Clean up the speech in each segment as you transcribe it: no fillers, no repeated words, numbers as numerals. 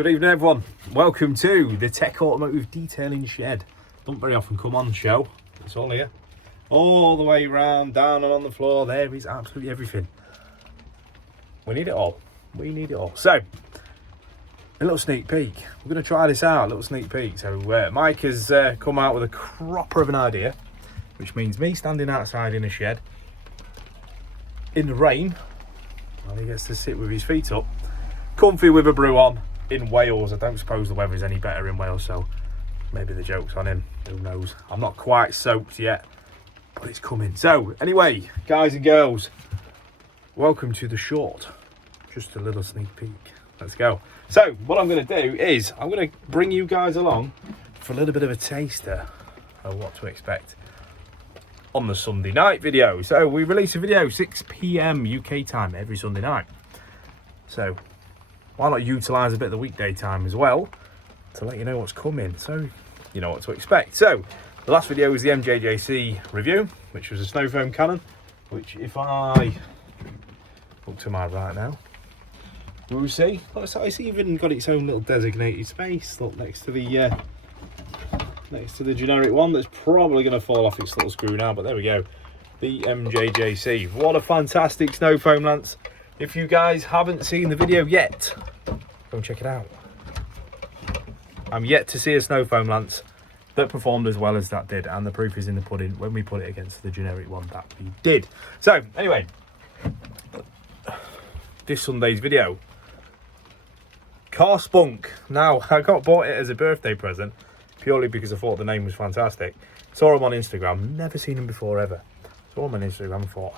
Good evening everyone, welcome to the Tech Automotive Detailing Shed. Don't very often come on the show, it's all here. All the way round, down and on the floor, there is absolutely everything. We need it all, So, a little sneak peek, we're going to try this out, a little sneak peek. So Mike has come out with a cropper of an idea, which means me standing outside in a shed, in the rain, while he gets to sit with his feet up, comfy with a brew on, in Wales. I don't suppose the weather is any better in Wales, so maybe the joke's on him, who knows. I'm not quite soaked yet, but it's coming. So anyway, guys and girls, welcome to the short, just a little sneak peek. Let's go. So what I'm going to do is I'm going to bring you guys along for a little bit of a taster of what to expect on the Sunday night video. So we release a video 6 PM UK time every Sunday night, so why not utilise a bit of the weekday time as well to let you know what's coming, so you know what to expect. So the last video was the MJJC review, which was a snow foam cannon, which if I look to my right now, we'll see. It's even got its own little designated space. Look, next to the generic one that's probably going to fall off its little screw now, but there we go. The MJJC. What a fantastic snow foam lance. If you guys haven't seen the video yet, go and check it out. I'm yet to see a snow foam lance that performed as well as that did, and the proof is in the pudding when we put it against the generic one that we did. So anyway, this Sunday's video, Carspunk. Now, I bought it as a birthday present purely because I thought the name was fantastic. Saw him on Instagram, never seen him before ever. Saw him on Instagram and thought,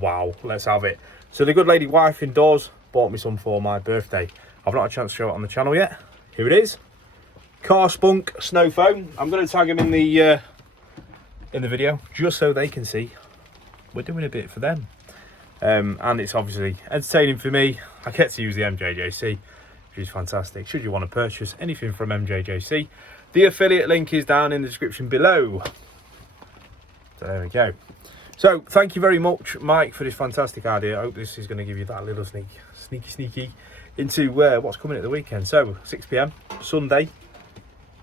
wow, let's have it. So the good lady wife indoors bought me some for my birthday. I've not had a chance to show it on the channel yet. Here it is, Carspunk snow foam. I'm going to tag him in the video just so they can see we're doing a bit for them. And it's obviously entertaining for me. I get to use the MJJC, which is fantastic. Should you want to purchase anything from MJJC, the affiliate link is down in the description below. So there we go. So thank you very much, Mike, for this fantastic idea. I hope this is going to give you that little sneaky into what's coming at the weekend. So 6 PM Sunday,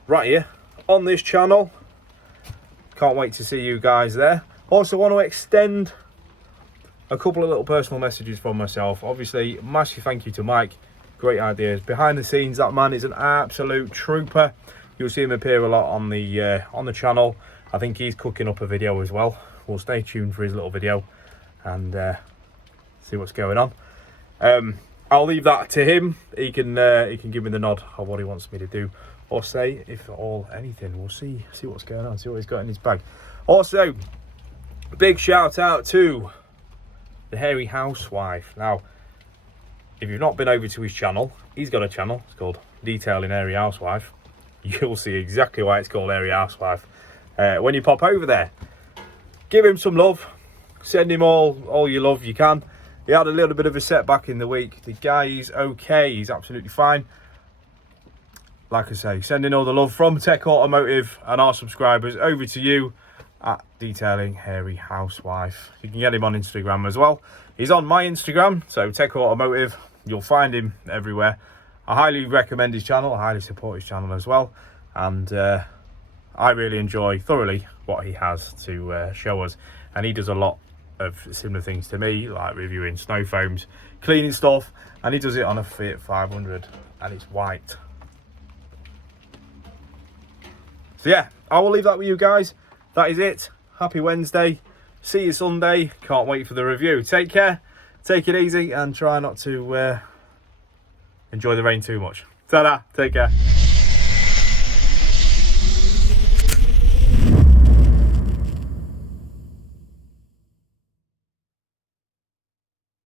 right here on this channel. Can't wait to see you guys there. Also want to extend a couple of little personal messages from myself. Obviously, massive thank you to Mike. Great ideas behind the scenes. That man is an absolute trooper. You'll see him appear a lot on the channel. I think he's cooking up a video as well. We'll stay tuned for his little video and see what's going on. I'll leave that to him. He can give me the nod of what he wants me to do or say, if or anything. We'll see what's going on, see what he's got in his bag. Also, big shout out to the hairy housewife. Now, if you've not been over to his channel, he's got a channel. It's called Detailing Hairy Housewife. You'll see exactly why it's called Hairy Housewife when you pop over there. Give him some love. Send him all your love you can. He had a little bit of a setback in the week. The guy is okay. He's absolutely fine. Like I say, sending all the love from Tech Automotive and our subscribers over to you at Detailing Hairy Housewife. You can get him on Instagram as well. He's on my Instagram, so Tech Automotive. You'll find him everywhere. I highly recommend his channel. I highly support his channel as well. And I really enjoy thoroughly what he has to show us, and he does a lot of similar things to me, like reviewing snow foams, cleaning stuff, and he does it on a Fiat 500 and it's white. So yeah, I will leave that with you guys. That is it. Happy Wednesday, see you Sunday. Can't wait for the review. Take care, take it easy, and try not to enjoy the rain too much. Ta-da, take care.